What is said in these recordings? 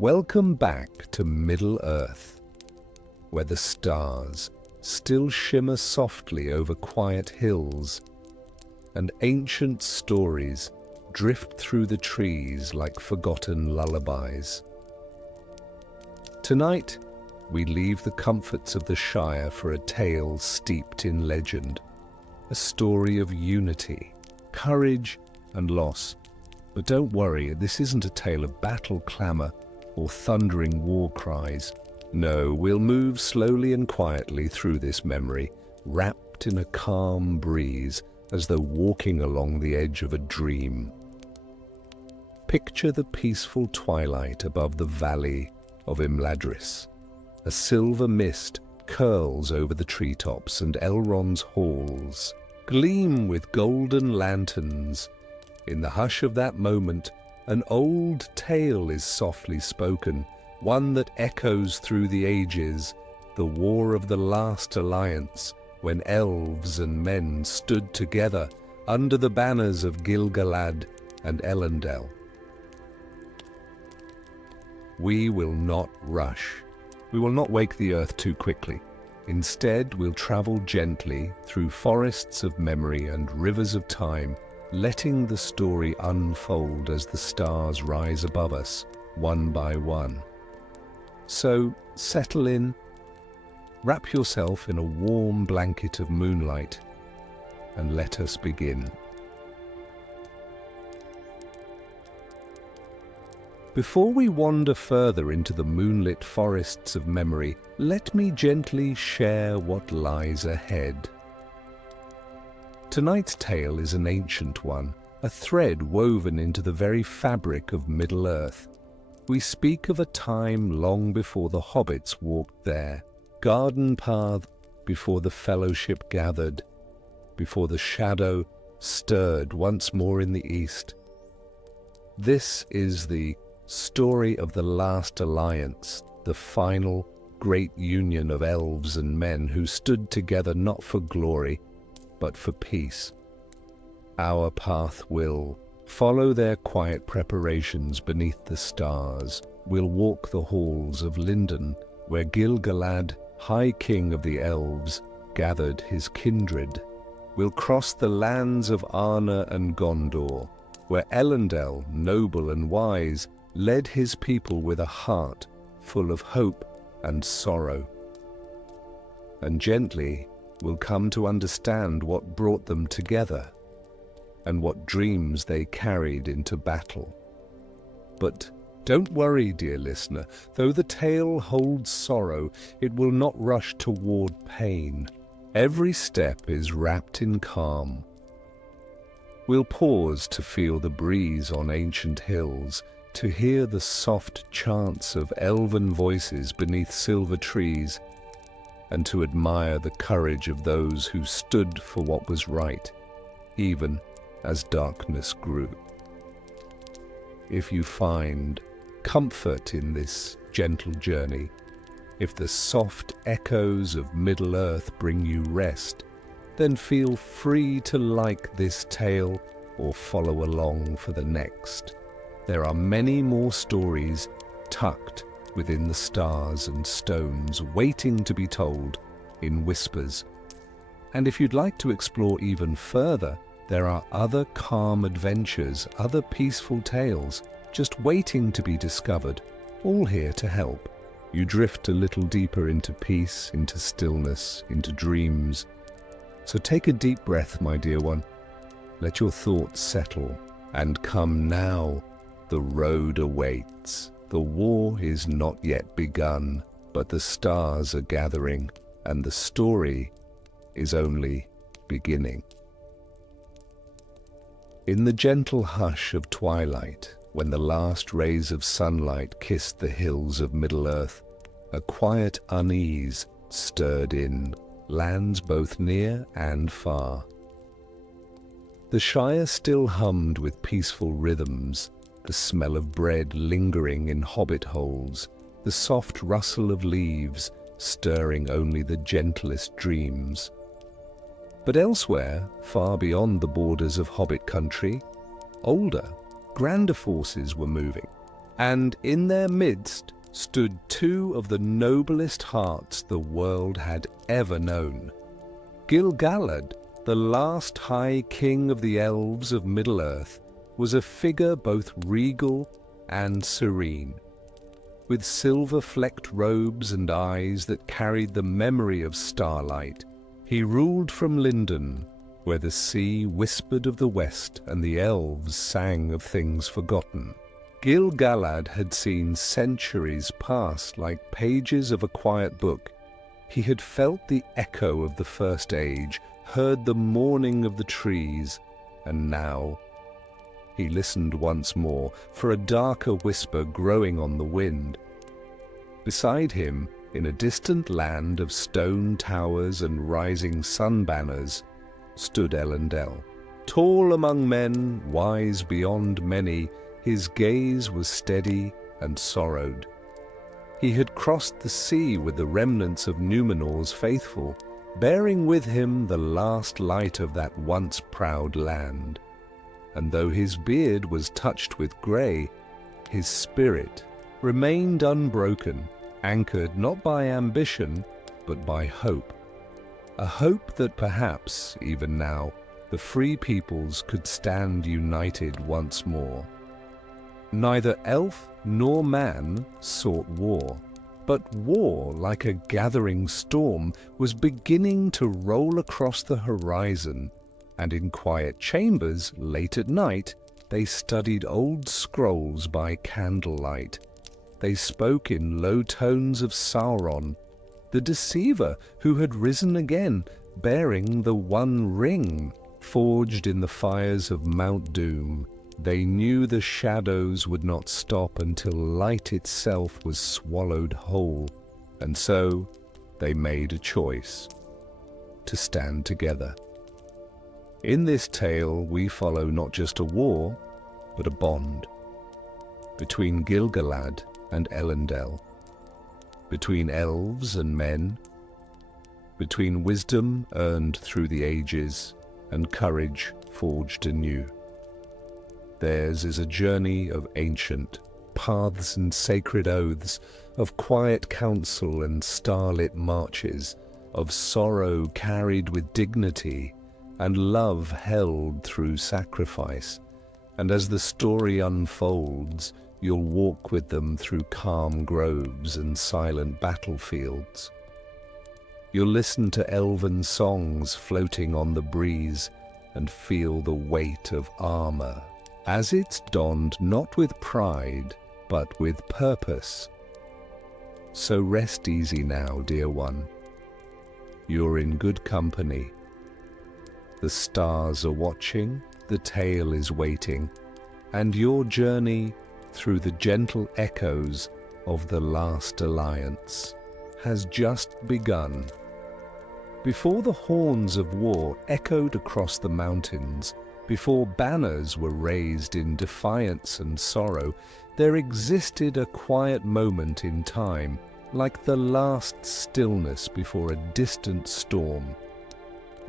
Welcome back to Middle-earth, where the stars still shimmer softly over quiet hills, and ancient stories drift through the trees like forgotten lullabies. Tonight, we leave the comforts of the Shire for a tale steeped in legend, a story of unity, courage, and loss. But don't worry, this isn't a tale of battle clamor or thundering war cries. No, we'll move slowly and quietly through this memory, wrapped in a calm breeze, as though walking along the edge of a dream. Picture the peaceful twilight above the valley of Imladris. A silver mist curls over the treetops, and Elrond's halls gleam with golden lanterns. In the hush of that moment, an old tale is softly spoken, one that echoes through the ages, the war of the last alliance, when elves and men stood together under the banners of Gil-galad and Elendil. We will not rush. We will not wake the earth too quickly. Instead, we'll travel gently through forests of memory and rivers of time, letting the story unfold as the stars rise above us, one by one. So, settle in, wrap yourself in a warm blanket of moonlight, and let us begin. Before we wander further into the moonlit forests of memory, let me gently share what lies ahead. Tonight's tale is an ancient one, a thread woven into the very fabric of Middle-earth. We speak of a time long before the hobbits walked there, garden path before the fellowship gathered, before the shadow stirred once more in the east. This is the story of the last alliance, the final great union of elves and men who stood together not for glory, but for peace. Our path will follow their quiet preparations beneath the stars. We'll walk the halls of Lindon, where Gil-galad, High King of the Elves, gathered his kindred. We'll cross the lands of Arna and Gondor, where Elendil, noble and wise, led his people with a heart full of hope and sorrow. And gently, we'll come to understand what brought them together, and what dreams they carried into battle. But don't worry, dear listener, though the tale holds sorrow, it will not rush toward pain. Every step is wrapped in calm. We'll pause to feel the breeze on ancient hills, to hear the soft chants of elven voices beneath silver trees, and to admire the courage of those who stood for what was right, even as darkness grew. If you find comfort in this gentle journey, if the soft echoes of Middle-earth bring you rest, then feel free to like this tale or follow along for the next. There are many more stories tucked within the stars and stones, waiting to be told in whispers. And if you'd like to explore even further, there are other calm adventures, other peaceful tales, just waiting to be discovered, all here to help. You drift a little deeper into peace, into stillness, into dreams. So take a deep breath, my dear one. Let your thoughts settle, and come now. The road awaits. The war is not yet begun, but the stars are gathering, and the story is only beginning. In the gentle hush of twilight, when the last rays of sunlight kissed the hills of Middle-earth, a quiet unease stirred in lands both near and far. The Shire still hummed with peaceful rhythms, the smell of bread lingering in hobbit holes, the soft rustle of leaves stirring only the gentlest dreams. But elsewhere, far beyond the borders of Hobbit country, older, grander forces were moving. and in their midst stood two of the noblest hearts the world had ever known. Gil-galad, the last High King of the Elves of Middle-earth, was a figure both regal and serene. With silver-flecked robes and eyes that carried the memory of starlight, he ruled from Lindon, where the sea whispered of the west and the elves sang of things forgotten. Gil-galad had seen centuries pass like pages of a quiet book. He had felt the echo of the First Age, heard the mourning of the trees, and now he listened once more for a darker whisper growing on the wind. Beside him, in a distant land of stone towers and rising sun banners, stood Elendil. Tall among men, wise beyond many, his gaze was steady and sorrowed. He had crossed the sea with the remnants of Numenor's faithful, bearing with him the last light of that once proud land. And though his beard was touched with grey, his spirit remained unbroken, anchored not by ambition, but by hope. A hope that perhaps, even now, the free peoples could stand united once more. Neither elf nor man sought war, but war, like a gathering storm, was beginning to roll across the horizon, and in quiet chambers, late at night, they studied old scrolls by candlelight. They spoke in low tones of Sauron, the deceiver who had risen again, bearing the One Ring, forged in the fires of Mount Doom. They knew the shadows would not stop until light itself was swallowed whole, and so they made a choice to stand together. In this tale we follow not just a war, but a bond between Gil-galad and Elendil, between elves and men, between wisdom earned through the ages and courage forged anew. Theirs is a journey of ancient paths and sacred oaths, of quiet counsel and starlit marches, of sorrow carried with dignity, and love held through sacrifice. And as the story unfolds, you'll walk with them through calm groves and silent battlefields. You'll listen to elven songs floating on the breeze and feel the weight of armor as it's donned not with pride, but with purpose. So rest easy now, dear one. You're in good company. The stars are watching, the tale is waiting, and your journey through the gentle echoes of the last alliance has just begun. Before the horns of war echoed across the mountains, before banners were raised in defiance and sorrow, there existed a quiet moment in time, like the last stillness before a distant storm.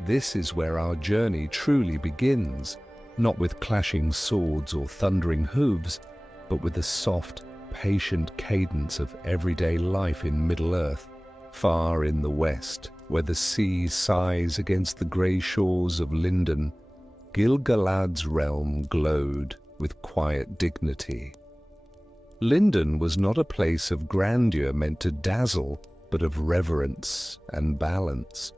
This is where our journey truly begins, not with clashing swords or thundering hooves, but with the soft, patient cadence of everyday life in Middle-earth, far in the west, where the sea sighs against the grey shores of Lindon. Gil-galad's realm glowed with quiet dignity. Lindon was not a place of grandeur meant to dazzle, but of reverence and balance.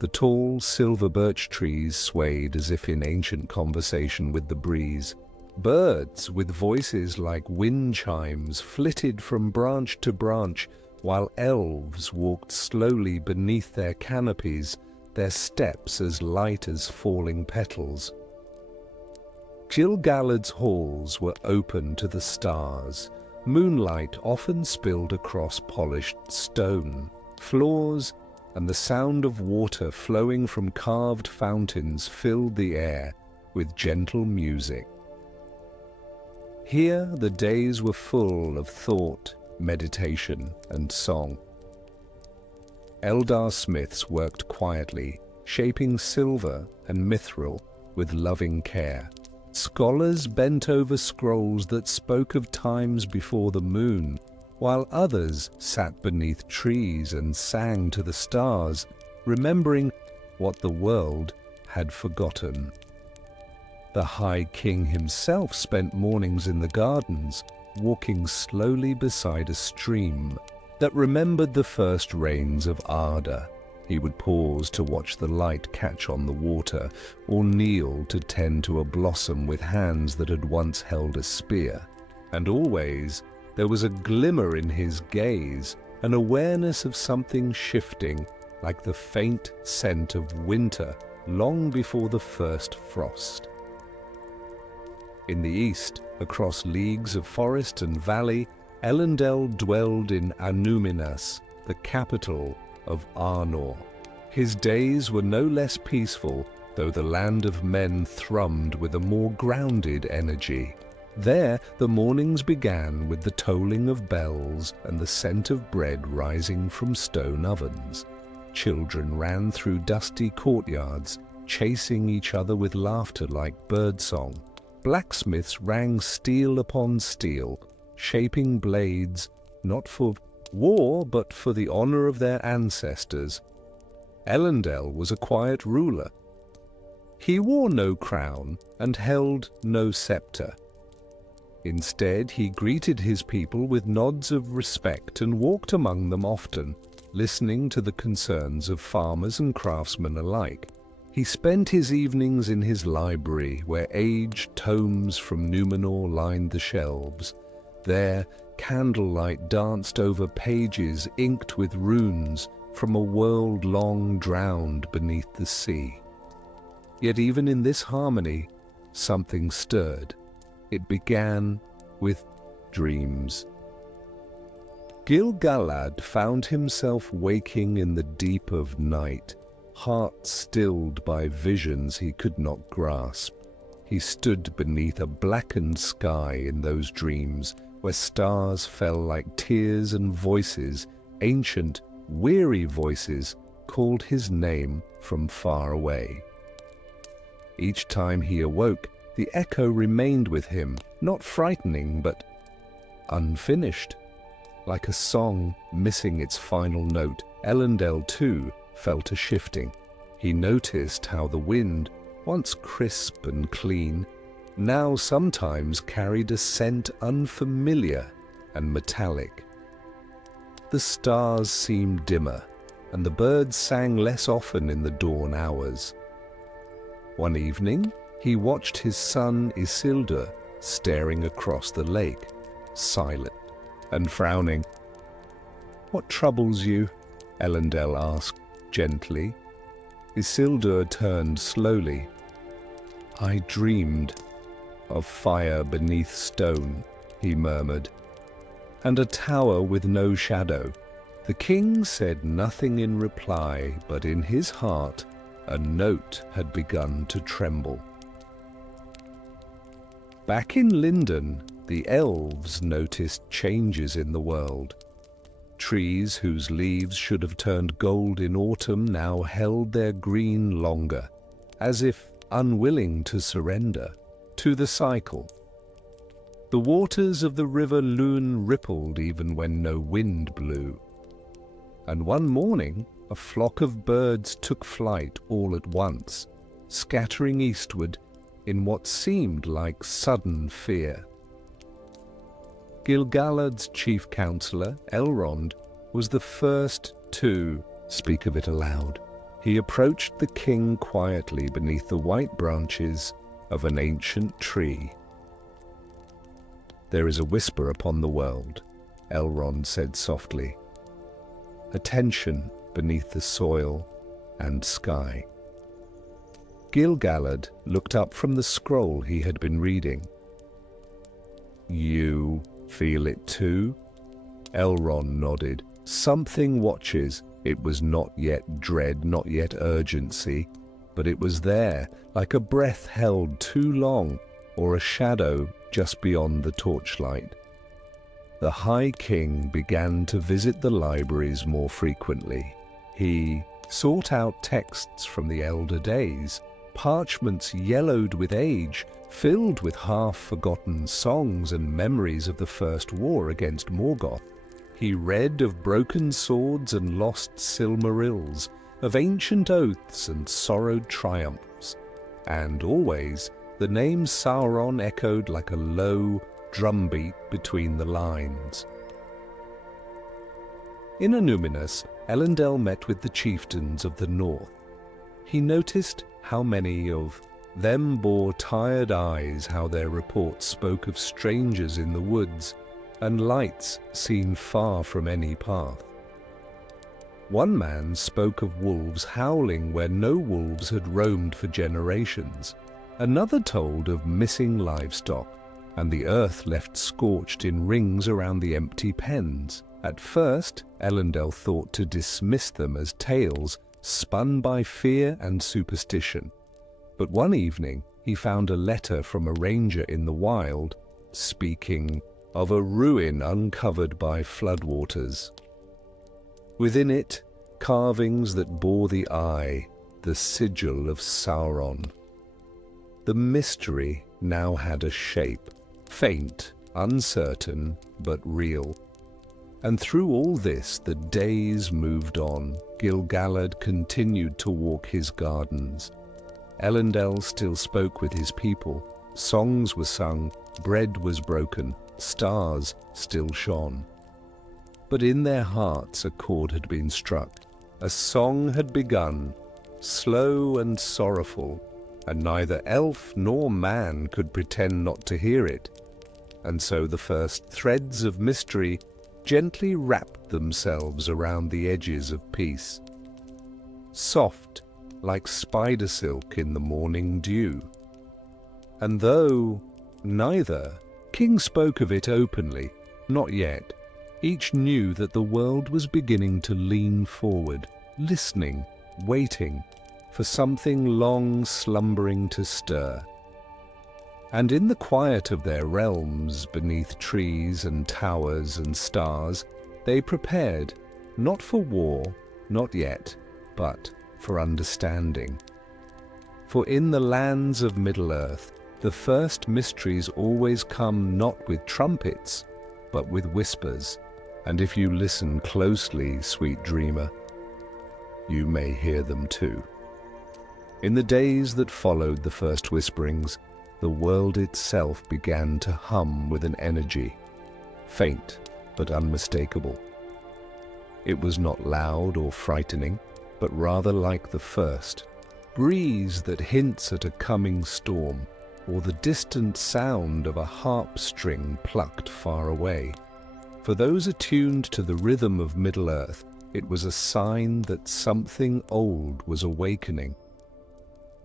The tall silver birch trees swayed as if in ancient conversation with the breeze. Birds with voices like wind chimes flitted from branch to branch, while elves walked slowly beneath their canopies, their steps as light as falling petals. Gil-galad's halls were open to the stars. Moonlight often spilled across polished stone. Floors and the sound of water flowing from carved fountains filled the air with gentle music. Here the days were full of thought, meditation, and song. Eldar smiths worked quietly, shaping silver and mithril with loving care. Scholars bent over scrolls that spoke of times before the moon, while others sat beneath trees and sang to the stars, remembering what the world had forgotten. The High King himself spent mornings in the gardens, walking slowly beside a stream that remembered the first rains of Arda. He would pause to watch the light catch on the water, or kneel to tend to a blossom with hands that had once held a spear. And always there was a glimmer in his gaze, an awareness of something shifting, like the faint scent of winter long before the first frost. In the east, across leagues of forest and valley, Elendil dwelled in Annúminas, the capital of Arnor. His days were no less peaceful, though the land of men thrummed with a more grounded energy. There, the mornings began with the tolling of bells and the scent of bread rising from stone ovens. Children ran through dusty courtyards, chasing each other with laughter like birdsong. Blacksmiths rang steel upon steel, shaping blades not for war but for the honor of their ancestors. Elendil was a quiet ruler. He wore no crown and held no scepter. Instead, he greeted his people with nods of respect and walked among them often, listening to the concerns of farmers and craftsmen alike. He spent his evenings in his library, where aged tomes from Númenor lined the shelves. There, candlelight danced over pages inked with runes from a world long drowned beneath the sea. Yet even in this harmony, something stirred. It began with dreams. Gil-galad found himself waking in the deep of night, heart stilled by visions he could not grasp. He stood beneath a blackened sky in those dreams, where stars fell like tears and voices, ancient, weary voices, called his name from far away. Each time he awoke, the echo remained with him, not frightening but unfinished. Like a song missing its final note, Elendil too felt a shifting. He noticed how the wind, once crisp and clean, now sometimes carried a scent unfamiliar and metallic. The stars seemed dimmer, and the birds sang less often in the dawn hours. One evening, he watched his son Isildur staring across the lake, silent and frowning. "What troubles you?" Elendil asked gently. Isildur turned slowly. "I dreamed of fire beneath stone," he murmured, "and a tower with no shadow." The king said nothing in reply, but in his heart a note had begun to tremble. Back in Lindon, the elves noticed changes in the world. Trees whose leaves should have turned gold in autumn now held their green longer, as if unwilling to surrender to the cycle. The waters of the river Lune rippled even when no wind blew. And one morning, a flock of birds took flight all at once, scattering eastward in what seemed like sudden fear. Gil-galad's chief counselor, Elrond, was the first to speak of it aloud. He approached the king quietly beneath the white branches of an ancient tree. "There is a whisper upon the world," Elrond said softly. "A tension beneath the soil and sky." Gil-galad looked up from the scroll he had been reading. "You feel it too?" Elrond nodded. "Something watches." It was not yet dread, not yet urgency, but it was there, like a breath held too long, or a shadow just beyond the torchlight. The High King began to visit the libraries more frequently. He sought out texts from the elder days, parchments yellowed with age, filled with half-forgotten songs and memories of the first war against Morgoth. He read of broken swords and lost Silmarils, of ancient oaths and sorrowed triumphs, and always the name Sauron echoed like a low drumbeat between the lines. In Annúminas, Elendil met with the chieftains of the north. He noticed how many of them bore tired eyes, how their reports spoke of strangers in the woods, and lights seen far from any path. One man spoke of wolves howling where no wolves had roamed for generations. Another told of missing livestock, and the earth left scorched in rings around the empty pens. At first, Elendil thought to dismiss them as tales spun by fear and superstition. But one evening, he found a letter from a ranger in the wild, speaking of a ruin uncovered by floodwaters. Within it, carvings that bore the eye, the sigil of Sauron. The mystery now had a shape, faint, uncertain, but real. And through all this, the days moved on. Gil-galad continued to walk his gardens. Elendil still spoke with his people. Songs were sung, bread was broken, stars still shone. But in their hearts a chord had been struck. A song had begun, slow and sorrowful, and neither elf nor man could pretend not to hear it. And so the first threads of mystery gently wrapped themselves around the edges of peace, soft like spider silk in the morning dew. And though neither king spoke of it openly, not yet, each knew that the world was beginning to lean forward, listening, waiting for something long slumbering to stir. And in the quiet of their realms, beneath trees and towers and stars, they prepared, not for war, not yet, but for understanding. For in the lands of Middle-earth, the first mysteries always come not with trumpets, but with whispers, and if you listen closely, sweet dreamer, you may hear them too. In the days that followed the first whisperings, the world itself began to hum with an energy, faint but unmistakable. It was not loud or frightening, but rather like the first breeze that hints at a coming storm, or the distant sound of a harp string plucked far away. For those attuned to the rhythm of Middle-earth, it was a sign that something old was awakening.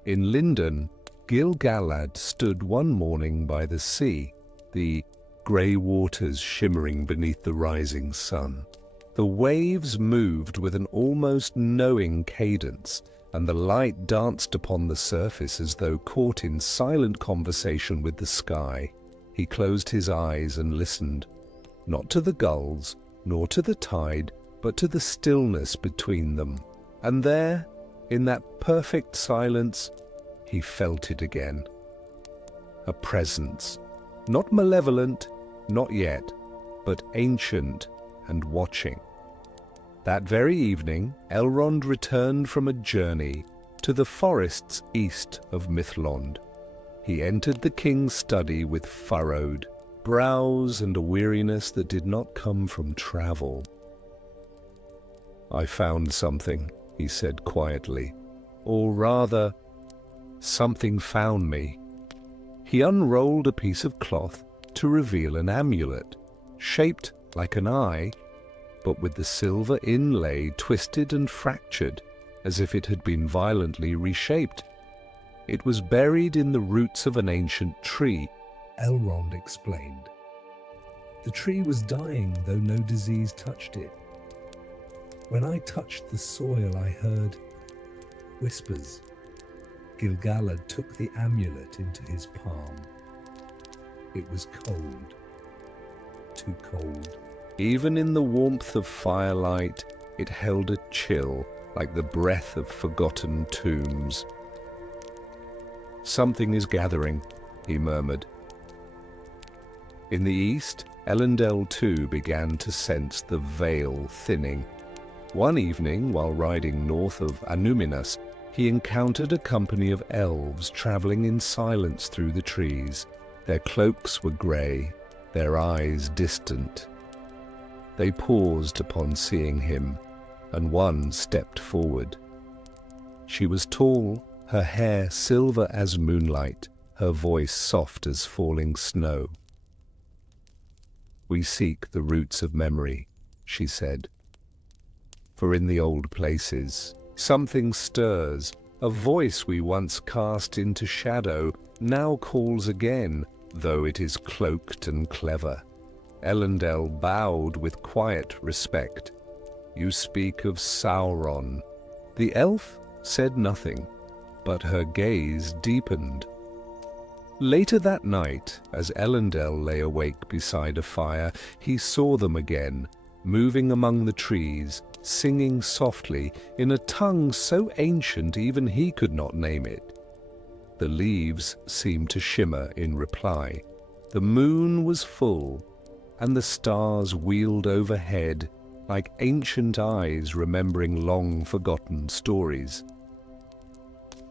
In Lindon, Gil-galad stood one morning by the sea, the grey waters shimmering beneath the rising sun. The waves moved with an almost knowing cadence, and the light danced upon the surface as though caught in silent conversation with the sky. He closed his eyes and listened, not to the gulls, nor to the tide, but to the stillness between them. And there, in that perfect silence, he felt it again. A presence, not malevolent, not yet, but ancient and watching. That very evening, Elrond returned from a journey to the forests east of Mithlond. He entered the king's study with furrowed brows and a weariness that did not come from travel. "I found something," he said quietly, "or rather, something found me." He unrolled a piece of cloth to reveal an amulet, shaped like an eye, but with the silver inlay twisted and fractured, as if it had been violently reshaped. It was buried in the roots of an ancient tree, Elrond explained. The tree was dying, though no disease touched it. When I touched the soil, I heard whispers. Gil-galad took the amulet into his palm. It was cold, too cold. Even in the warmth of firelight, it held a chill, like the breath of forgotten tombs. "Something is gathering," he murmured. In the east, Elendil too began to sense the veil thinning. One evening, while riding north of Anuminas, he encountered a company of elves traveling in silence through the trees. Their cloaks were grey, their eyes distant. They paused upon seeing him, and one stepped forward. She was tall, her hair silver as moonlight, her voice soft as falling snow. "We seek the roots of memory," she said. "For in the old places, something stirs. A voice we once cast into shadow now calls again, though it is cloaked and clever." Elendil bowed with quiet respect. "You speak of Sauron." The elf said nothing, but her gaze deepened. Later that night, as Elendil lay awake beside a fire, he saw them again, moving among the trees, singing softly in a tongue so ancient even he could not name it. The leaves seemed to shimmer in reply. The moon was full, and the stars wheeled overhead like ancient eyes remembering long-forgotten stories.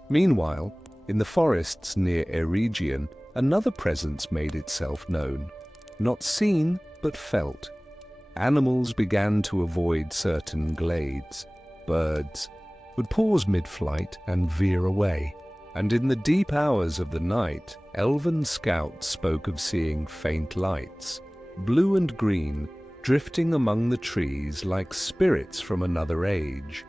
Meanwhile, in the forests near Eregion, another presence made itself known. Not seen, but felt. Animals began to avoid certain glades. Birds would pause mid-flight and veer away. And in the deep hours of the night, elven scouts spoke of seeing faint lights, blue and green, drifting among the trees like spirits from another age.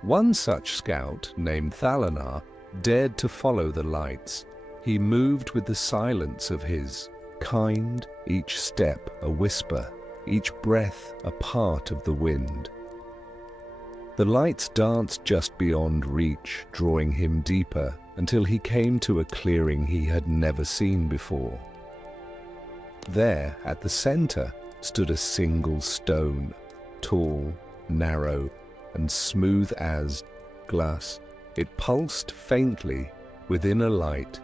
One such scout, named Thalanar, dared to follow the lights. He moved with the silence of his, kind, each step a whisper, each breath a part of the wind. The lights danced just beyond reach, drawing him deeper until he came to a clearing he had never seen before. There, at the center, stood a single stone, tall, narrow, and smooth as glass. It pulsed faintly within a light.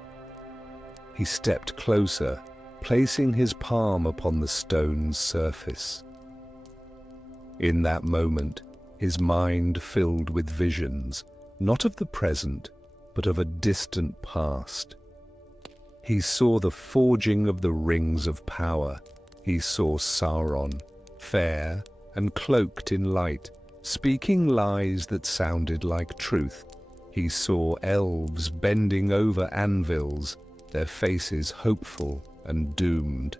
He stepped closer, placing his palm upon the stone's surface. In that moment, his mind filled with visions, not of the present, but of a distant past. He saw the forging of the rings of power. He saw Sauron, fair and cloaked in light, speaking lies that sounded like truth. He saw elves bending over anvils, their faces hopeful and doomed.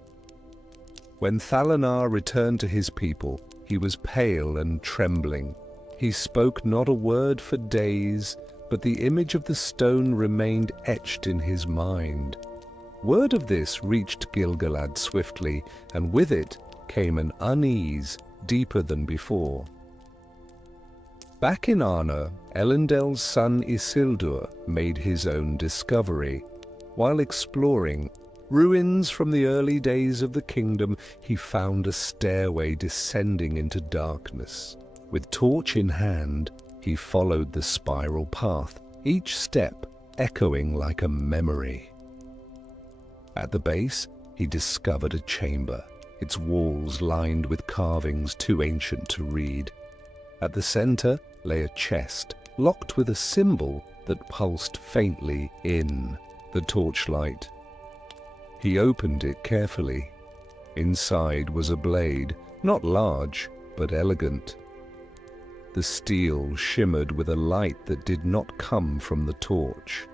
When Thalanar returned to his people, he was pale and trembling. He spoke not a word for days, but the image of the stone remained etched in his mind. Word of this reached Gil-galad swiftly, and with it came an unease deeper than before. Back in Arnor, Elendil's son Isildur made his own discovery. While exploring ruins from the early days of the kingdom, he found a stairway descending into darkness. With torch in hand, he followed the spiral path, each step echoing like a memory. At the base, he discovered a chamber, its walls lined with carvings too ancient to read. At the center lay a chest, locked with a symbol that pulsed faintly in the torchlight. He opened it carefully. Inside was a blade, not large, but elegant. The steel shimmered with a light that did not come from the torch.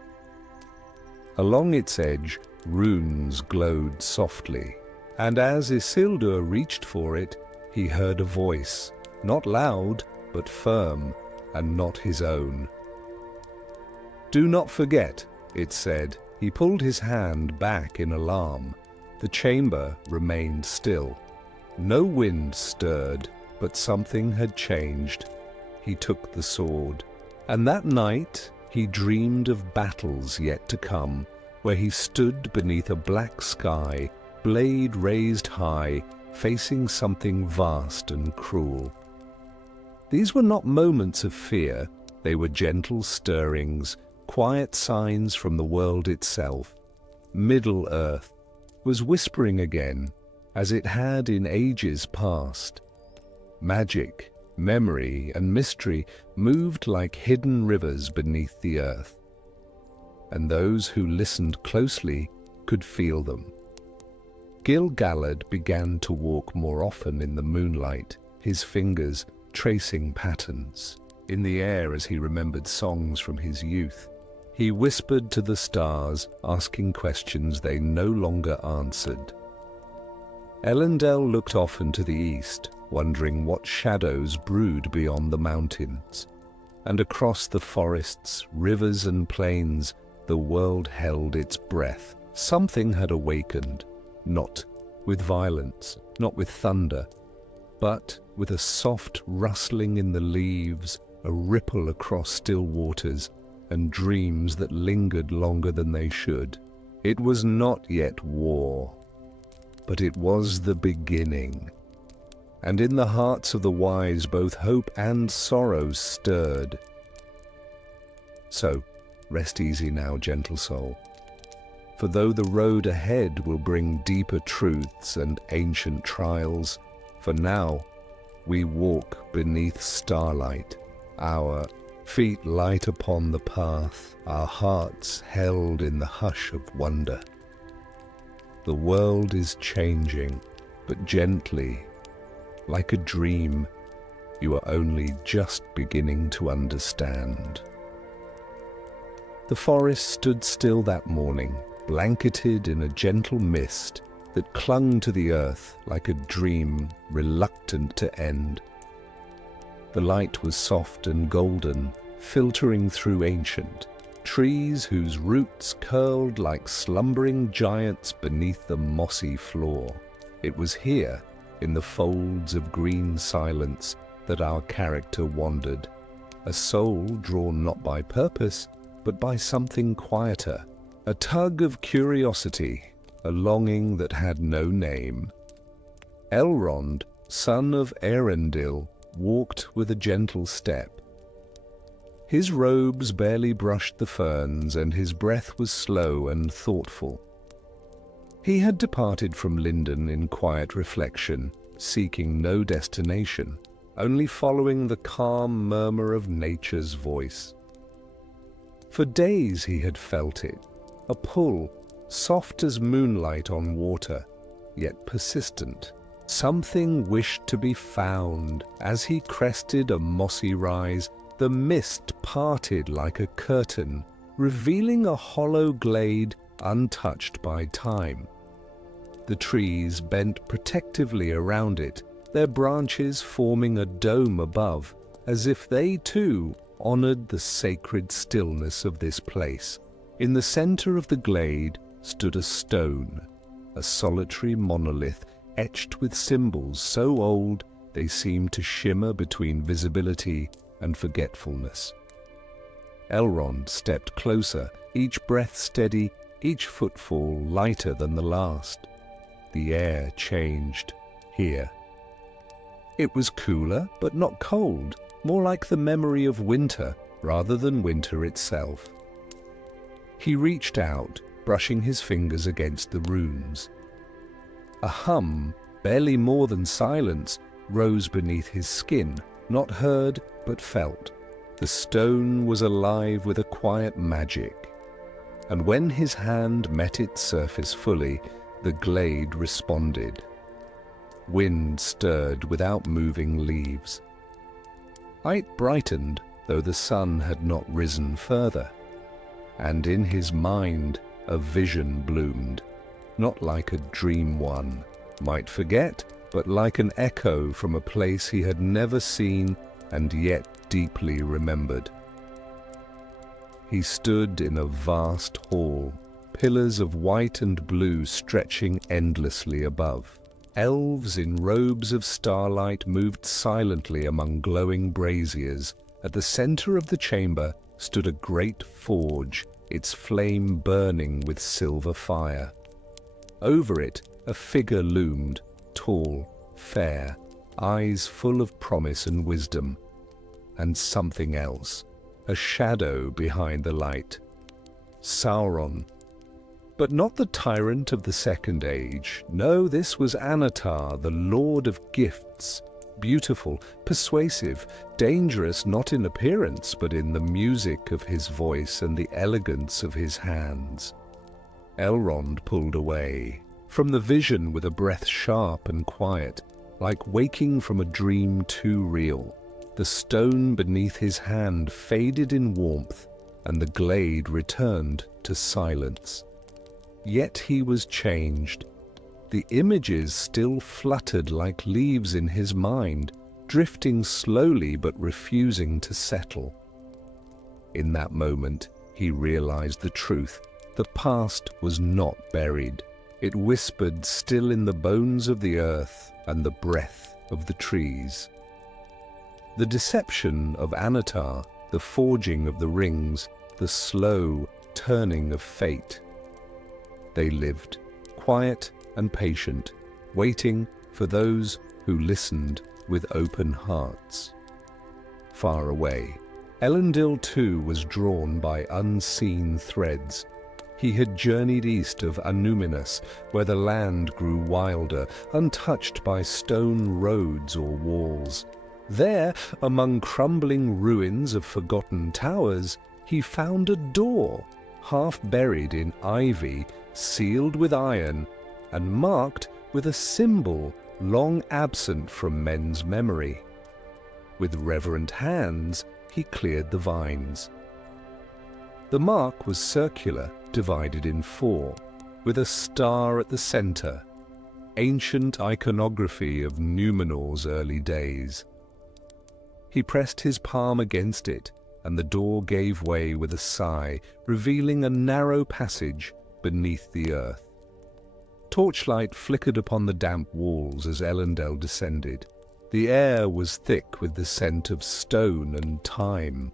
Along its edge, runes glowed softly, and as Isildur reached for it, he heard a voice, not loud, but firm, and not his own. "Do not forget," it said. He pulled his hand back in alarm. The chamber remained still. No wind stirred, but something had changed. He took the sword, and that night he dreamed of battles yet to come, where he stood beneath a black sky, blade raised high, facing something vast and cruel. These were not moments of fear, they were gentle stirrings, quiet signs from the world itself. Middle-earth, was whispering again, as it had in ages past. Magic, memory, and mystery moved like hidden rivers beneath the earth, and those who listened closely could feel them. Gil-galad began to walk more often in the moonlight, his fingers tracing patterns in the air as he remembered songs from his youth. He whispered to the stars, asking questions they no longer answered. Elendil looked often to the east, wondering what shadows brood beyond the mountains. And across the forests, rivers and plains, the world held its breath. Something had awakened, not with violence, not with thunder, but with a soft rustling in the leaves, a ripple across still waters, and dreams that lingered longer than they should. It was not yet war, but it was the beginning. And in the hearts of the wise both hope and sorrow stirred. So, rest easy now, gentle soul. For though the road ahead will bring deeper truths and ancient trials, for now we walk beneath starlight, our feet light upon the path, our hearts held in the hush of wonder. The world is changing, but gently, like a dream you are only just beginning to understand. The forest stood still that morning, blanketed in a gentle mist that clung to the earth like a dream reluctant to end. The light was soft and golden, filtering through ancient trees whose roots curled like slumbering giants beneath the mossy floor. It was here, in the folds of green silence, that our character wandered, a soul drawn not by purpose, but by something quieter, a tug of curiosity, a longing that had no name. Elrond, son of Elendil, walked with a gentle step. His robes barely brushed the ferns, and his breath was slow and thoughtful. He had departed from Lindon in quiet reflection, seeking no destination, only following the calm murmur of nature's voice. For days he had felt it, a pull, soft as moonlight on water, yet persistent. Something wished to be found. As he crested a mossy rise, the mist parted like a curtain, revealing a hollow glade untouched by time. The trees bent protectively around it, their branches forming a dome above, as if they too honored the sacred stillness of this place. In the center of the glade stood a stone, a solitary monolith etched with symbols so old they seemed to shimmer between visibility and forgetfulness. Elrond stepped closer, each breath steady, each footfall lighter than the last. The air changed here. It was cooler, but not cold, more like the memory of winter rather than winter itself. He reached out, brushing his fingers against the runes. A hum, barely more than silence, rose beneath his skin, not heard but felt. The stone was alive with a quiet magic, and when his hand met its surface fully, the glade responded. Wind stirred without moving leaves. Light brightened, though the sun had not risen further, and in his mind a vision bloomed, not like a dream one might forget, but like an echo from a place he had never seen and yet deeply remembered. He stood in a vast hall, pillars of white and blue stretching endlessly above. Elves in robes of starlight moved silently among glowing braziers. At the center of the chamber stood a great forge, its flame burning with silver fire. Over it, a figure loomed, tall, fair, eyes full of promise and wisdom. And something else, a shadow behind the light. Sauron, But not the tyrant of the Second Age. No, this was Anatar, the Lord of Gifts. Beautiful, persuasive, dangerous not in appearance, but in the music of his voice and the elegance of his hands. Elrond pulled away from the vision with a breath sharp and quiet, like waking from a dream too real. The stone beneath his hand faded in warmth, and the glade returned to silence. Yet he was changed. The images still fluttered like leaves in his mind, drifting slowly but refusing to settle. In that moment, he realized the truth. The past was not buried. It whispered still in the bones of the earth and the breath of the trees. The deception of Anatar, the forging of the rings, the slow turning of fate. They lived, quiet and patient, waiting for those who listened with open hearts. Far away, Elendil too was drawn by unseen threads. He had journeyed east of Annuminas, where the land grew wilder, untouched by stone roads or walls. There, among crumbling ruins of forgotten towers, he found a door, half buried in ivy, sealed with iron, and marked with a symbol long absent from men's memory. With reverent hands, he cleared the vines. The mark was circular, divided in 4, with a star at the center, ancient iconography of Numenor's early days. He pressed his palm against it, and the door gave way with a sigh, revealing a narrow passage beneath the earth. Torchlight flickered upon the damp walls as Elendil descended. The air was thick with the scent of stone and time.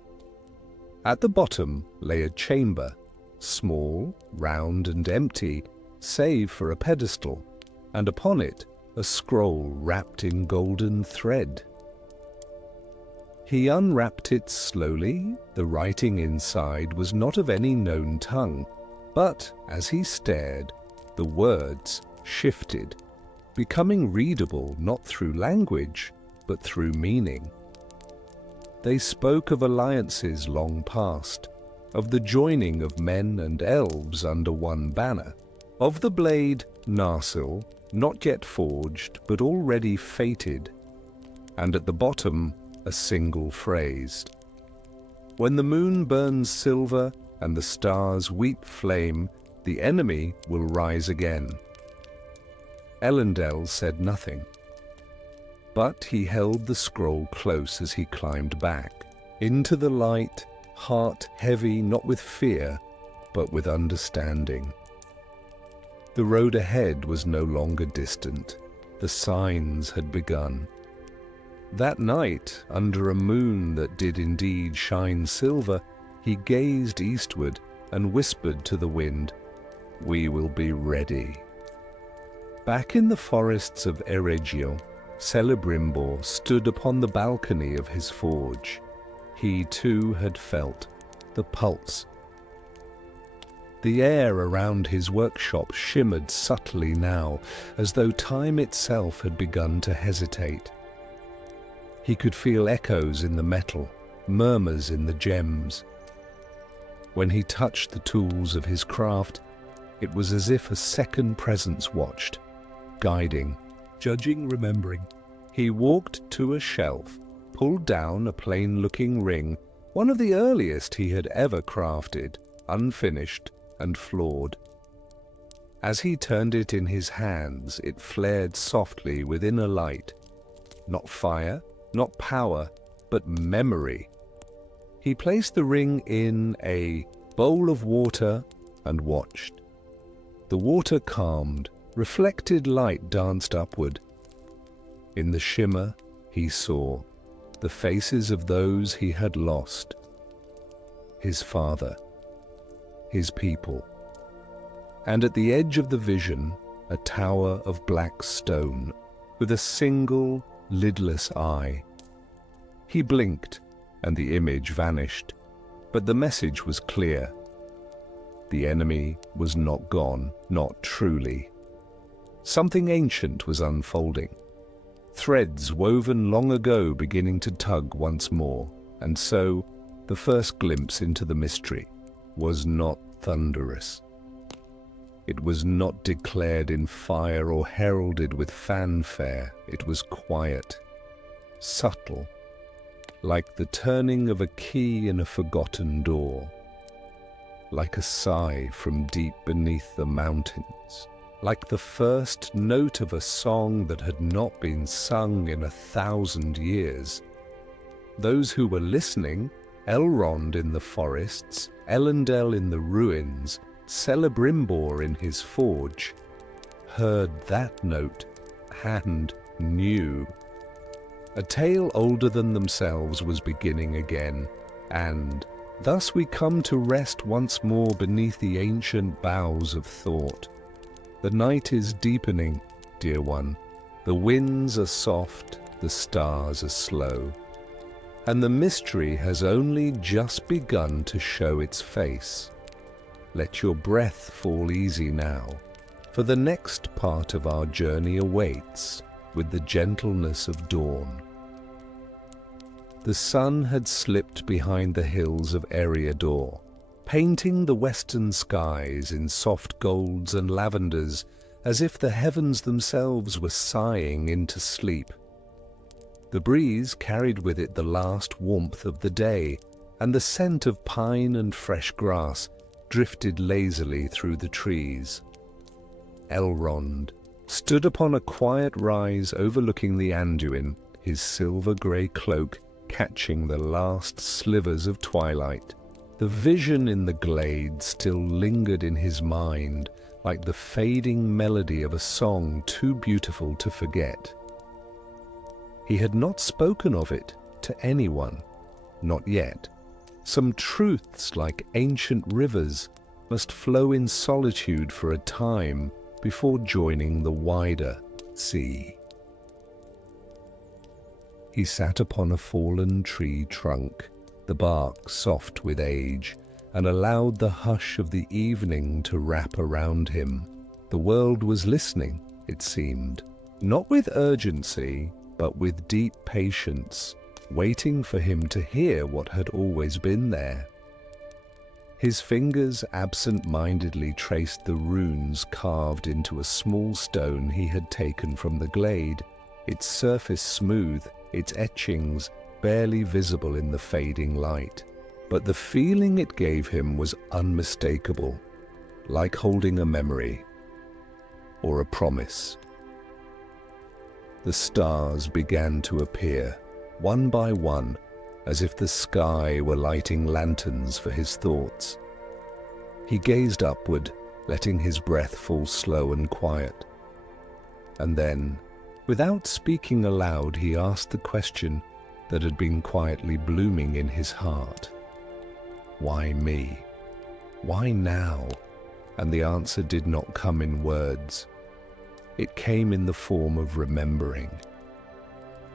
At the bottom lay a chamber, small, round and empty, save for a pedestal, and upon it a scroll wrapped in golden thread. He unwrapped it slowly. The writing inside was not of any known tongue, but as he stared, the words shifted, becoming readable not through language, but through meaning. They spoke of alliances long past, of the joining of men and elves under one banner, of the blade Narsil, not yet forged, but already fated, and at the bottom a single phrase. When the moon burns silver and the stars weep flame, the enemy will rise again. Elendil said nothing, but he held the scroll close as he climbed back, into the light, heart heavy not with fear, but with understanding. The road ahead was no longer distant. The signs had begun. That night, under a moon that did indeed shine silver, he gazed eastward and whispered to the wind, "We will be ready." Back in the forests of Eregion, Celebrimbor stood upon the balcony of his forge. He too had felt the pulse. The air around his workshop shimmered subtly now, as though time itself had begun to hesitate. He could feel echoes in the metal, murmurs in the gems. When he touched the tools of his craft, it was as if a second presence watched, guiding, judging, remembering. He walked to a shelf, pulled down a plain-looking ring, one of the earliest he had ever crafted, unfinished and flawed. As he turned it in his hands, it flared softly within a light. Not fire, not power, but memory. He placed the ring in a bowl of water and watched. The water calmed, reflected light danced upward. In the shimmer, he saw the faces of those he had lost. His father, his people. And at the edge of the vision, a tower of black stone, with a single, lidless eye. He blinked, and the image vanished, but the message was clear. The enemy was not gone, not truly. Something ancient was unfolding. Threads woven long ago beginning to tug once more, and so the first glimpse into the mystery was not thunderous. It was not declared in fire or heralded with fanfare. It was quiet, subtle, like the turning of a key in a forgotten door, like a sigh from deep beneath the mountains, like the first note of a song that had not been sung in 1,000 years. Those who were listening, Elrond in the forests, Elendil in the ruins, Celebrimbor in his forge, heard that note and knew. A tale older than themselves was beginning again, and thus we come to rest once more beneath the ancient boughs of thought. The night is deepening, dear one. The winds are soft, the stars are slow, and the mystery has only just begun to show its face. Let your breath fall easy now, for the next part of our journey awaits with the gentleness of dawn. The sun had slipped behind the hills of Eriador, painting the western skies in soft golds and lavenders, as if the heavens themselves were sighing into sleep. The breeze carried with it the last warmth of the day, and the scent of pine and fresh grass drifted lazily through the trees. Elrond stood upon a quiet rise overlooking the Anduin, his silver-grey cloak catching the last slivers of twilight. The vision in the glade still lingered in his mind, like the fading melody of a song too beautiful to forget. He had not spoken of it to anyone, not yet. Some truths, like ancient rivers, must flow in solitude for a time before joining the wider sea. He sat upon a fallen tree trunk, the bark soft with age, and allowed the hush of the evening to wrap around him. The world was listening, it seemed, not with urgency, but with deep patience, waiting for him to hear what had always been there. His fingers absent-mindedly traced the runes carved into a small stone he had taken from the glade, its surface smooth, its etchings barely visible in the fading light. But the feeling it gave him was unmistakable, like holding a memory or a promise. The stars began to appear, one by one, as if the sky were lighting lanterns for his thoughts. He gazed upward, letting his breath fall slow and quiet. And then, without speaking aloud, he asked the question that had been quietly blooming in his heart. Why me? Why now? And the answer did not come in words. It came in the form of remembering.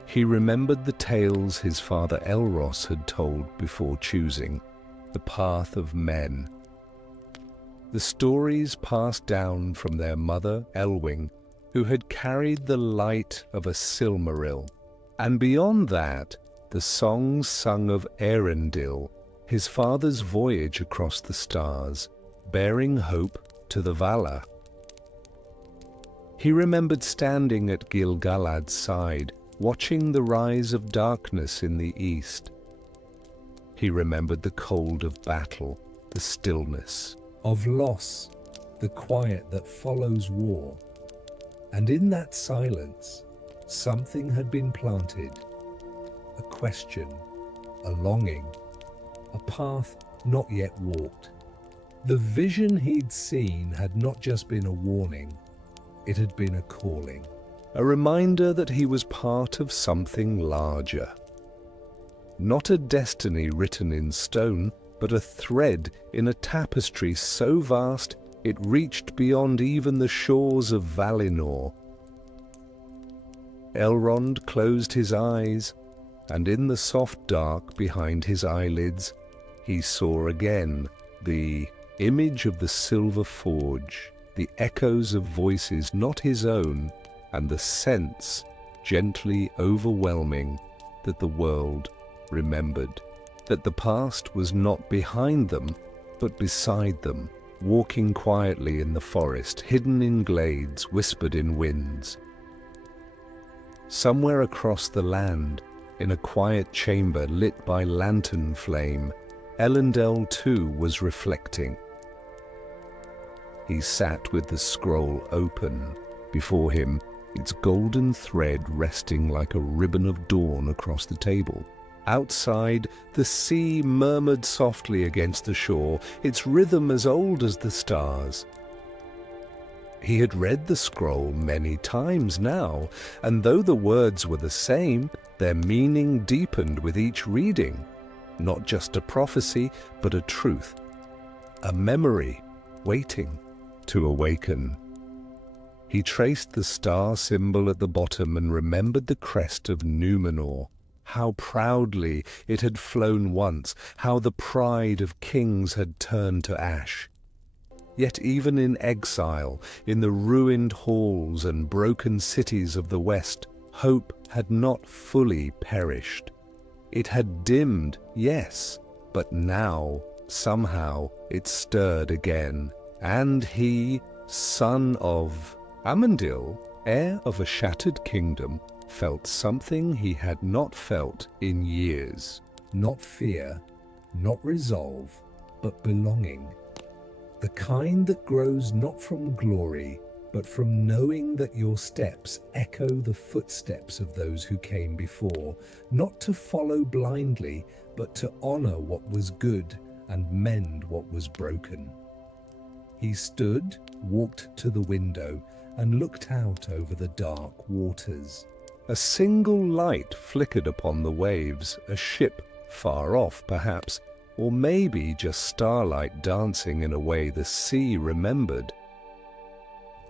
He remembered the tales his father Elros had told before choosing the path of men. The stories passed down from their mother Elwing, who had carried the light of a Silmaril, and beyond that, the songs sung of Elendil, his father's voyage across the stars, bearing hope to the Valar. He remembered standing at Gil-galad's side, watching the rise of darkness in the east. He remembered the cold of battle, the stillness of loss, the quiet that follows war. And in that silence, something had been planted, a question, a longing, a path not yet walked. The vision he'd seen had not just been a warning, it had been a calling, a reminder that he was part of something larger. Not a destiny written in stone, but a thread in a tapestry so vast it reached beyond even the shores of Valinor. Elrond closed his eyes, and in the soft dark behind his eyelids, he saw again the image of the silver forge, the echoes of voices not his own, and the sense, gently overwhelming, that the world remembered, that the past was not behind them, but beside them, walking quietly in the forest, hidden in glades, whispered in winds. Somewhere across the land, in a quiet chamber lit by lantern flame, Elendil too was reflecting. He sat with the scroll open before him, its golden thread resting like a ribbon of dawn across the table. Outside, the sea murmured softly against the shore, its rhythm as old as the stars. He had read the scroll many times now, and though the words were the same, their meaning deepened with each reading. Not just a prophecy, but a truth, a memory waiting to awaken. He traced the star symbol at the bottom and remembered the crest of Númenor. How proudly it had flown once, how the pride of kings had turned to ash. Yet even in exile, in the ruined halls and broken cities of the West, hope had not fully perished. It had dimmed, yes, but now, somehow, it stirred again. And he, son of Elendil, heir of a shattered kingdom, felt something he had not felt in years. Not fear, not resolve, but belonging. The kind that grows not from glory, but from knowing that your steps echo the footsteps of those who came before, not to follow blindly, but to honor what was good and mend what was broken. He stood, walked to the window, and looked out over the dark waters. A single light flickered upon the waves, a ship far off perhaps, or maybe just starlight dancing in a way the sea remembered.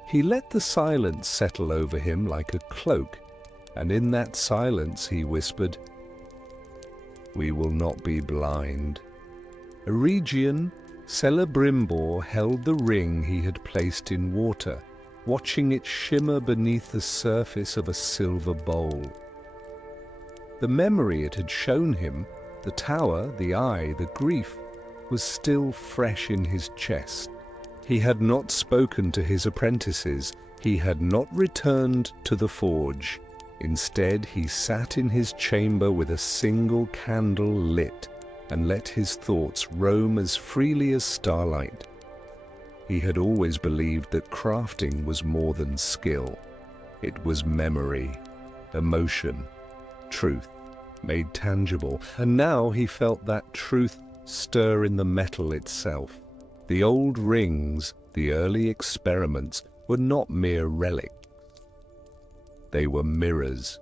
He let the silence settle over him like a cloak, and in that silence he whispered, "We will not be blind." Eregion, Celebrimbor held the ring he had placed in water, watching it shimmer beneath the surface of a silver bowl. The memory it had shown him, the tower, the eye, the grief, was still fresh in his chest. He had not spoken to his apprentices, he had not returned to the forge. Instead, he sat in his chamber with a single candle lit, and let his thoughts roam as freely as starlight. He had always believed that crafting was more than skill. It was memory, emotion, truth, made tangible, and now he felt that truth stir in the metal itself. The old rings, the early experiments, were not mere relics. They were mirrors.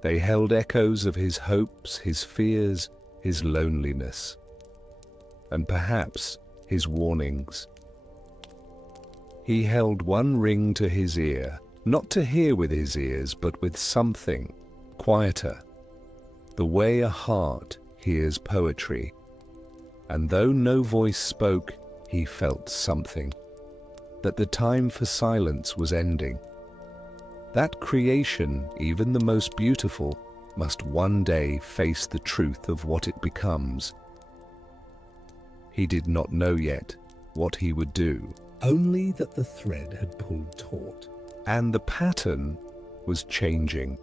They held echoes of his hopes, his fears, his loneliness, and perhaps his warnings. He held one ring to his ear, not to hear with his ears, but with something quieter, the way a heart hears poetry. And though no voice spoke, he felt something, that the time for silence was ending. That creation, even the most beautiful, must one day face the truth of what it becomes. He did not know yet what he would do, only that the thread had pulled taut, and the pattern was changing.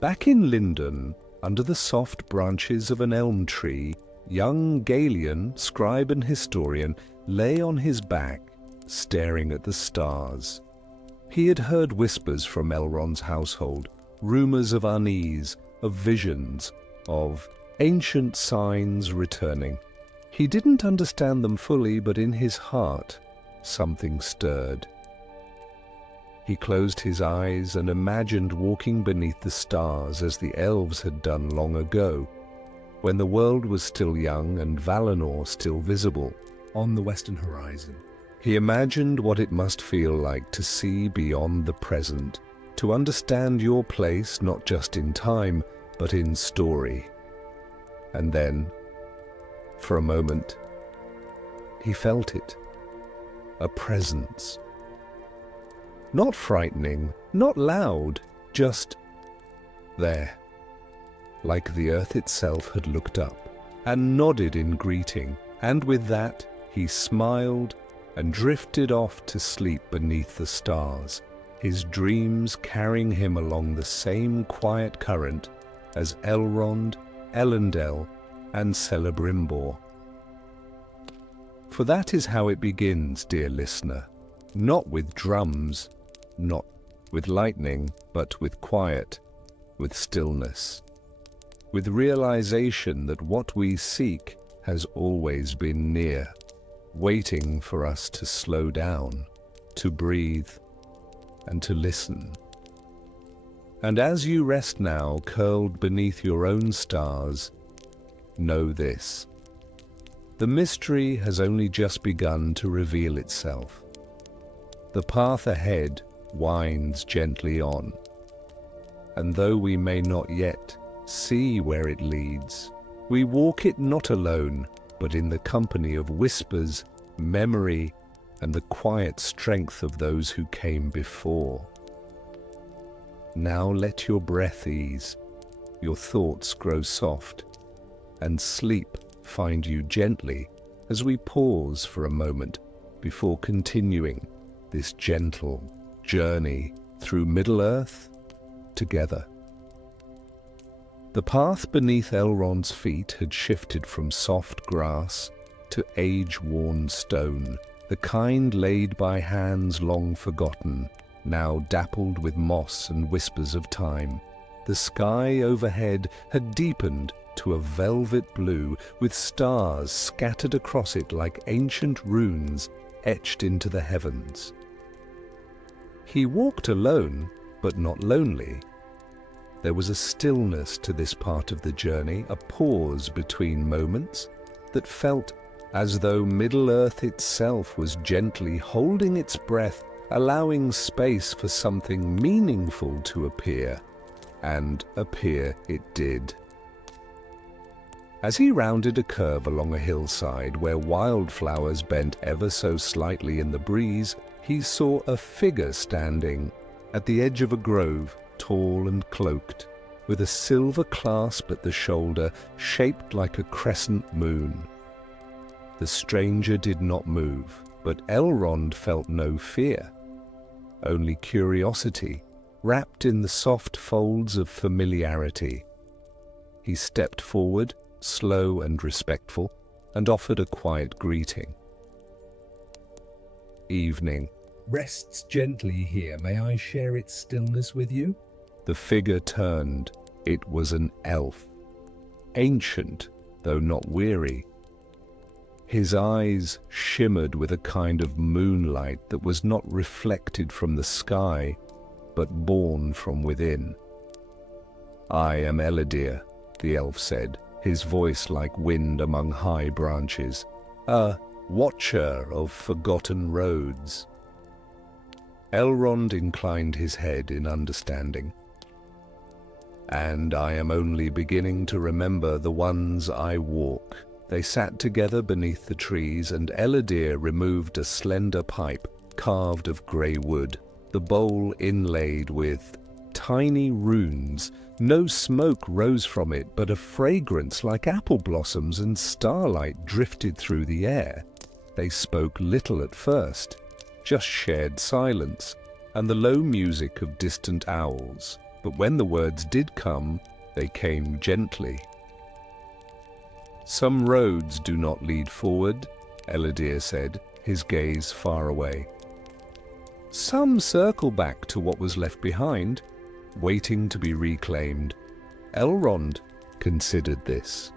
Back in Lindon, under the soft branches of an elm tree, young Galion, scribe and historian, lay on his back, staring at the stars. He had heard whispers from Elrond's household, rumors of unease, of visions, of ancient signs returning. He didn't understand them fully, but in his heart something stirred. He closed his eyes and imagined walking beneath the stars as the elves had done long ago, when the world was still young and Valinor still visible on the western horizon. He imagined what it must feel like to see beyond the present, to understand your place not just in time, but in story. And then, for a moment, He felt it. A presence. Not frightening, not loud, just there. Like the earth itself had looked up and nodded in greeting, and with that he smiled and drifted off to sleep beneath the stars, his dreams carrying him along the same quiet current as Elrond, Elendil, and Celebrimbor. For that is how it begins, dear listener, not with drums, not with lightning, but with quiet, with stillness, with realization that what we seek has always been near, waiting for us to slow down, to breathe, and to listen. And as you rest now, curled beneath your own stars, know this: the mystery has only just begun to reveal itself. The path ahead winds gently on, and though we may not yet see where it leads, we walk it not alone, but in the company of whispers, memory, and the quiet strength of those who came before. Now let your breath ease, your thoughts grow soft, and sleep find you gently as we pause for a moment before continuing this gentle journey through Middle-earth together. The path beneath Elrond's feet had shifted from soft grass to age-worn stone, the kind laid by hands long forgotten, now dappled with moss and whispers of time. The sky overhead had deepened to a velvet blue, with stars scattered across it like ancient runes etched into the heavens. He walked alone, but not lonely. There was a stillness to this part of the journey, a pause between moments that felt as though Middle-earth itself was gently holding its breath, allowing space for something meaningful to appear, and appear it did. As he rounded a curve along a hillside where wildflowers bent ever so slightly in the breeze, he saw a figure standing at the edge of a grove, tall and cloaked, with a silver clasp at the shoulder shaped like a crescent moon. The stranger did not move, but Elrond felt no fear, only curiosity, wrapped in the soft folds of familiarity. He stepped forward, slow and respectful, and offered a quiet greeting. "Evening. Rests gently here. May I share its stillness with you?" The figure turned. It was an elf, ancient, though not weary. His eyes shimmered with a kind of moonlight that was not reflected from the sky, but born from within. "I am Elendil," the elf said, his voice like wind among high branches, "a watcher of forgotten roads." Elrond inclined his head in understanding. "And I am only beginning to remember the ones I walk." They sat together beneath the trees, and Elendil removed a slender pipe carved of grey wood, the bowl inlaid with tiny runes. No smoke rose from it, but a fragrance like apple blossoms and starlight drifted through the air. They spoke little at first, just shared silence and the low music of distant owls. But when the words did come, they came gently. "Some roads do not lead forward," Elendil said, his gaze far away. "Some circle back to what was left behind, waiting to be reclaimed." Elrond considered this.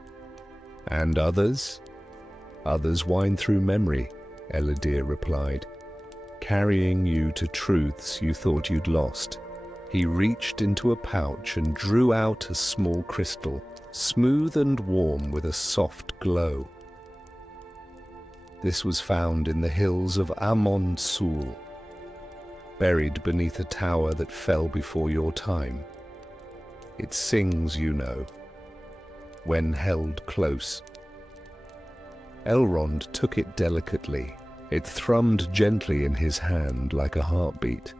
"And others?" "Others wind through memory," Elendil replied, "carrying you to truths you thought you'd lost." He reached into a pouch and drew out a small crystal, smooth and warm with a soft glow. This was found in the hills of Amon Sul, buried beneath a tower that fell before your time. It sings, you know, when held close. Elrond took it delicately. It thrummed gently in his hand like a heartbeat.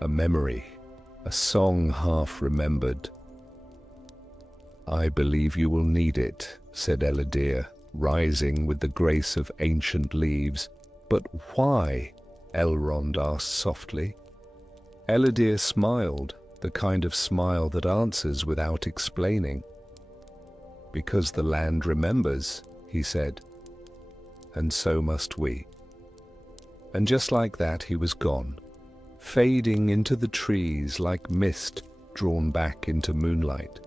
A memory, a song half remembered. "I believe you will need it," said Elendil, rising with the grace of ancient leaves. "But why?" Elrond asked softly. Elendil smiled, the kind of smile that answers without explaining. "Because the land remembers," he said, "and so must we." And just like that he was gone, fading into the trees like mist drawn back into moonlight.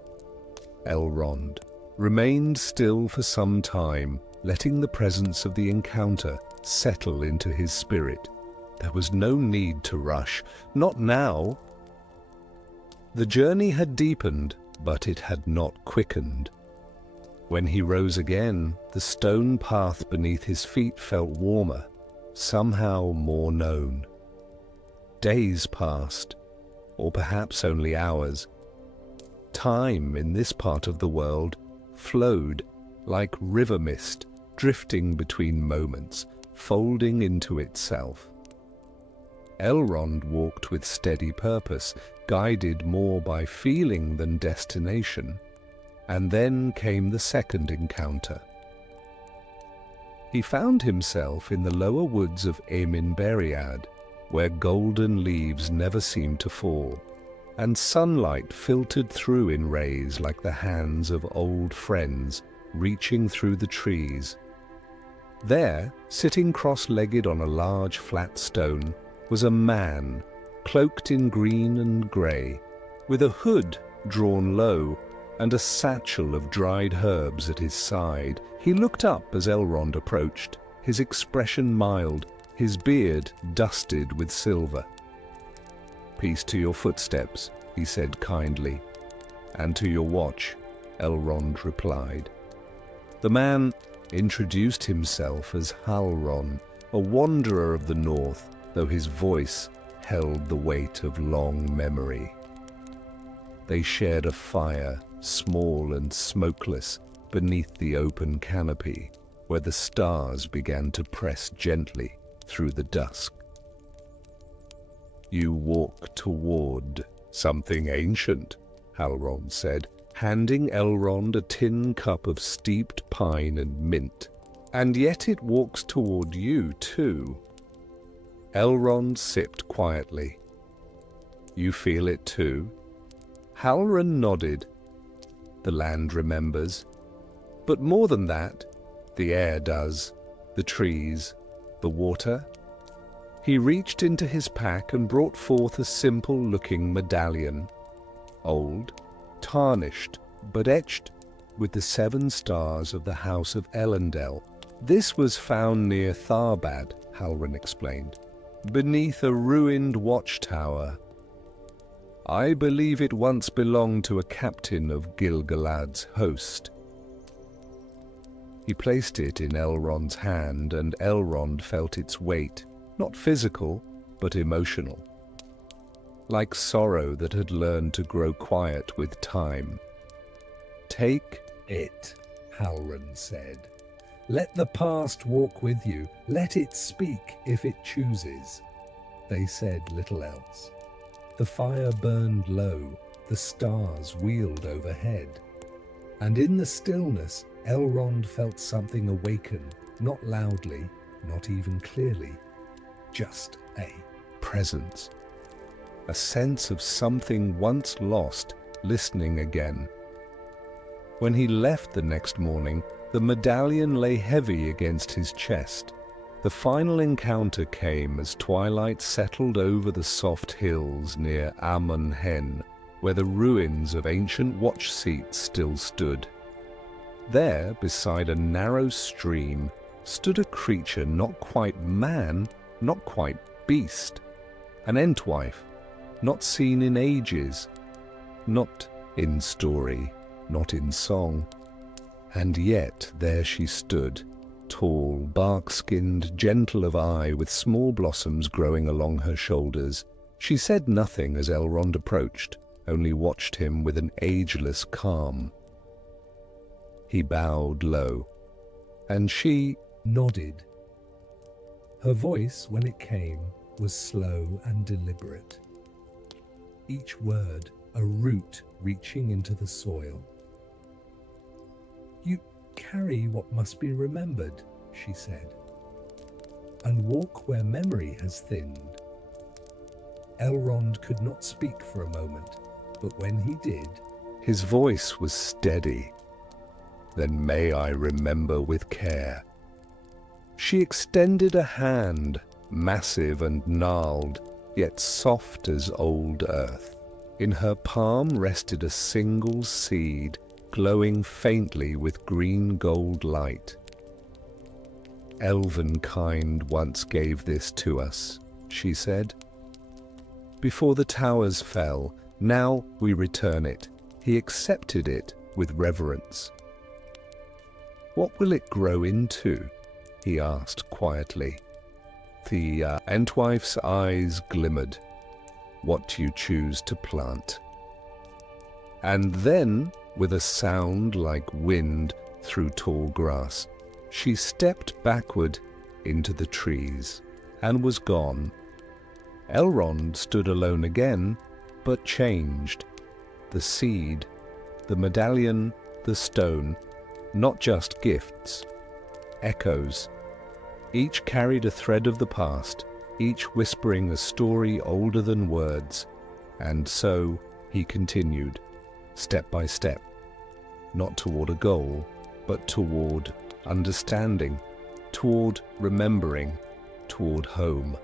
Elrond remained still for some time, letting the presence of the encounter settle into his spirit. There was no need to rush, not now. The journey had deepened, but it had not quickened. When he rose again, the stone path beneath his feet felt warmer, somehow more known. Days passed, or perhaps only hours. Time in this part of the world flowed like river mist, drifting between moments, folding into itself. Elrond walked with steady purpose, guided more by feeling than destination. And then came the second encounter. He found himself in the lower woods of Emin-Beriad, where golden leaves never seemed to fall, and sunlight filtered through in rays like the hands of old friends reaching through the trees. There, sitting cross-legged on a large flat stone, was a man, cloaked in green and grey, with a hood drawn low and a satchel of dried herbs at his side. He looked up as Elrond approached, his expression mild, his beard dusted with silver. "Peace to your footsteps," he said kindly. "And to your watch," Elrond replied. The man introduced himself as Halron, a wanderer of the north, though his voice held the weight of long memory. They shared a fire, small and smokeless, beneath the open canopy, where the stars began to press gently through the dusk. "You walk toward something ancient," Halron said, handing Elrond a tin cup of steeped pine and mint. "And yet it walks toward you, too." Elrond sipped quietly. "You feel it, too?" Halron nodded. "The land remembers. But more than that, the air does, the trees, the water." He reached into his pack and brought forth a simple-looking medallion. Old, tarnished, but etched with the 7 stars of the House of Elendil. "This was found near Tharbad," Halron explained, "beneath a ruined watchtower. I believe it once belonged to a captain of Gil-galad's host." He placed it in Elrond's hand, and Elrond felt its weight, not physical, but emotional. Like sorrow that had learned to grow quiet with time. "Take it," Halron said. "Let the past walk with you. Let it speak if it chooses." They said little else. The fire burned low, the stars wheeled overhead. And in the stillness, Elrond felt something awaken, not loudly, not even clearly, just a presence. A sense of something once lost, listening again. When he left the next morning, the medallion lay heavy against his chest. The final encounter came as twilight settled over the soft hills near Amon Hen, where the ruins of ancient watch seats still stood. There, beside a narrow stream, stood a creature not quite man, not quite beast. An Entwife, not seen in ages, not in story, not in song. And yet there she stood, tall, bark-skinned, gentle of eye, with small blossoms growing along her shoulders. She said nothing as Elrond approached, only watched him with an ageless calm. He bowed low. and she nodded. Her voice, when it came, was slow and deliberate. Each word a root reaching into the soil. "You carry what must be remembered," she said, "and walk where memory has thinned." Elrond could not speak for a moment, but when he did, his voice was steady. "Then may I remember with care." She extended a hand, massive and gnarled, yet soft as old earth. In her palm rested a single seed, glowing faintly with green-gold light. "Elven kind once gave this to us," she said. "Before the towers fell, now we return it." He accepted it with reverence. "What will it grow into?" he asked quietly. The Entwife's eyes glimmered. "What you choose to plant." And then, with a sound like wind through tall grass, she stepped backward into the trees and was gone. Elrond stood alone again, but changed. The seed, the medallion, the stone, not just gifts, echoes. Each carried a thread of the past, each whispering a story older than words. And so he continued, step by step, not toward a goal, but toward understanding, toward remembering, toward home.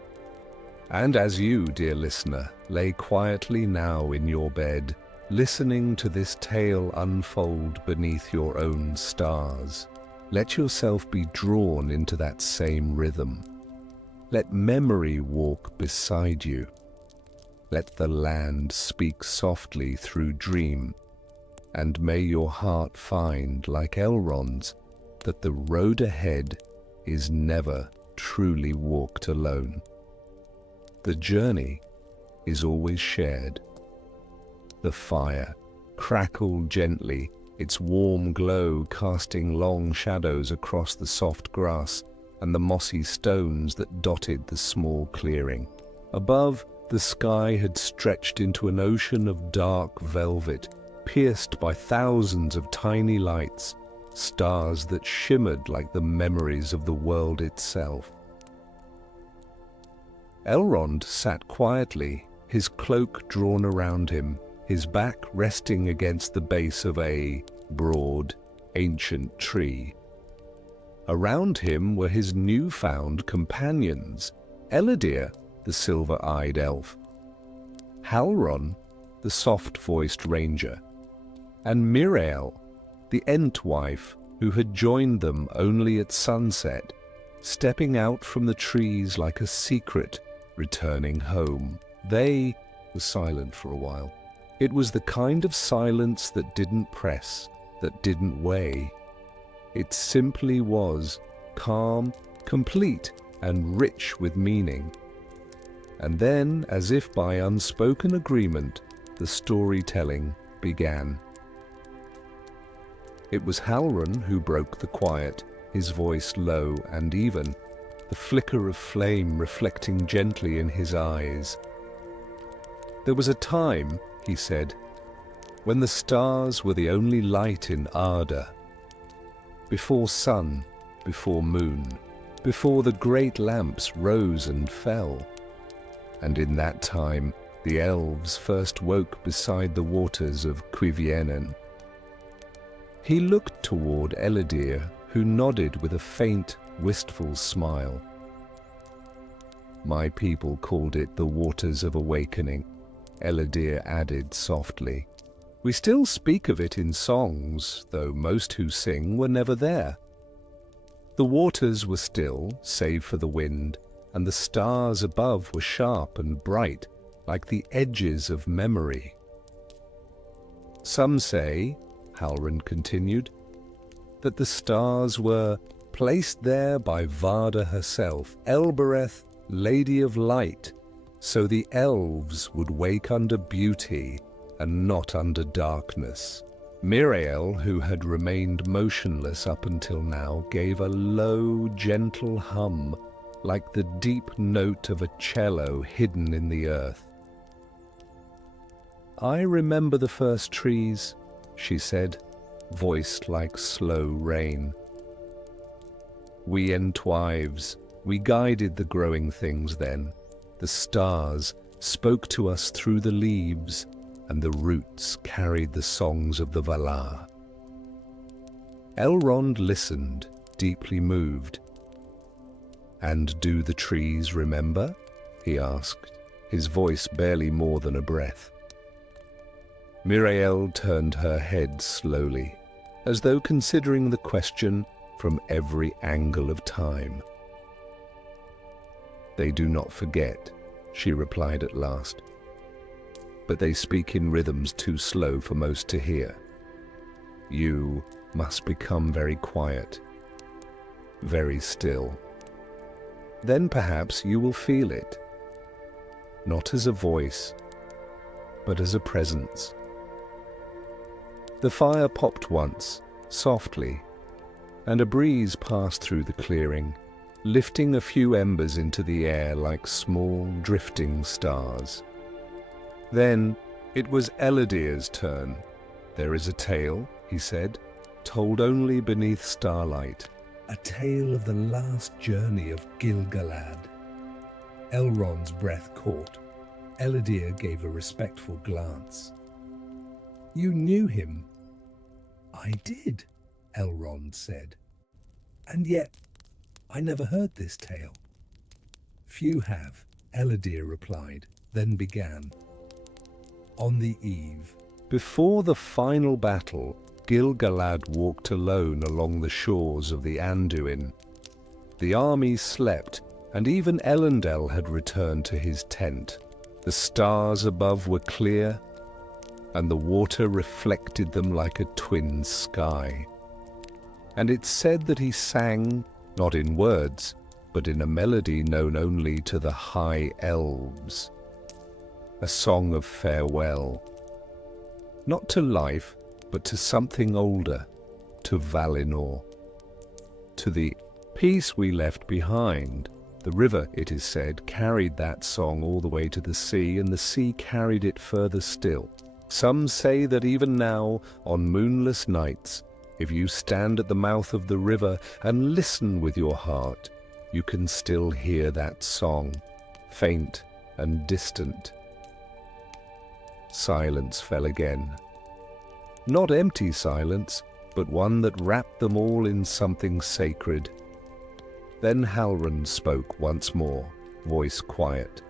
And as you, dear listener, lay quietly now in your bed, listening to this tale unfold beneath your own stars, let yourself be drawn into that same rhythm. Let memory walk beside you. Let the land speak softly through dream, and may your heart find, like Elrond's, that the road ahead is never truly walked alone. The journey is always shared. The fire crackled gently, its warm glow casting long shadows across the soft grass and the mossy stones that dotted the small clearing. Above, the sky had stretched into an ocean of dark velvet, pierced by thousands of tiny lights, stars that shimmered like the memories of the world itself. Elrond sat quietly, his cloak drawn around him, his back resting against the base of a broad, ancient tree. Around him were his newfound companions, Elendil, the silver-eyed elf, Halron, the soft-voiced ranger, and Miriel, the Entwife, who had joined them only at sunset, stepping out from the trees like a secret, returning home. They were silent for a while. It was the kind of silence that didn't press, that didn't weigh. It simply was calm, complete, and rich with meaning. And then, as if by unspoken agreement, the storytelling began. It was Halron who broke the quiet, his voice low and even, the flicker of flame reflecting gently in his eyes. "There was a time," he said, "when the stars were the only light in Arda. Before sun, before moon, before the great lamps rose and fell. And in that time, the elves first woke beside the waters of Cuivienen." He looked toward Elendil, who nodded with a faint, wistful smile. "My people called it the Waters of Awakening," Elendil added softly. "We still speak of it in songs, though most who sing were never there. The waters were still, save for the wind, and the stars above were sharp and bright, like the edges of memory. Some say," Halron continued, "that the stars were placed there by Varda herself, Elbereth, Lady of Light, so the elves would wake under beauty and not under darkness. Miriel, who had remained motionless up until now, gave a low, gentle hum, like the deep note of a cello hidden in the earth. "I remember the first trees," she said, voiced like slow rain. "We entwives, we guided the growing things then. The stars spoke to us through the leaves, and the roots carried the songs of the Valar." Elrond listened, deeply moved. "And do the trees remember?" he asked, his voice barely more than a breath. Miriel turned her head slowly, as though considering the question from every angle of time. "They do not forget," she replied at last. "But they speak in rhythms too slow for most to hear. You must become very quiet, very still. Then perhaps you will feel it, not as a voice, but as a presence." The fire popped once, softly, and a breeze passed through the clearing, lifting a few embers into the air like small drifting stars. Then it was Elendir's turn. "There is a tale," he said, "told only beneath starlight." A tale of the last journey of Gil-galad. Elrond's breath caught. Elendir gave a respectful glance. "You knew him?" "I did," Elrond said. "And yet, I never heard this tale." "Few have," Elendir replied, then began. On the eve, Before the final battle, Gil-galad walked alone along the shores of the Anduin. The army slept, and even Elendil had returned to his tent. The stars above were clear, and the water reflected them like a twin sky. And it said that he sang, not in words, but in a melody known only to the high elves. A song of farewell. Not to life, but to something older, to Valinor. To the peace we left behind. The river, it is said, carried that song all the way to the sea, and the sea carried it further still. Some say that even now, on moonless nights, if you stand at the mouth of the river and listen with your heart, you can still hear that song, faint and distant. Silence fell again. Not empty silence, but one that wrapped them all in something sacred. Then Halbrand spoke once more, voice quiet.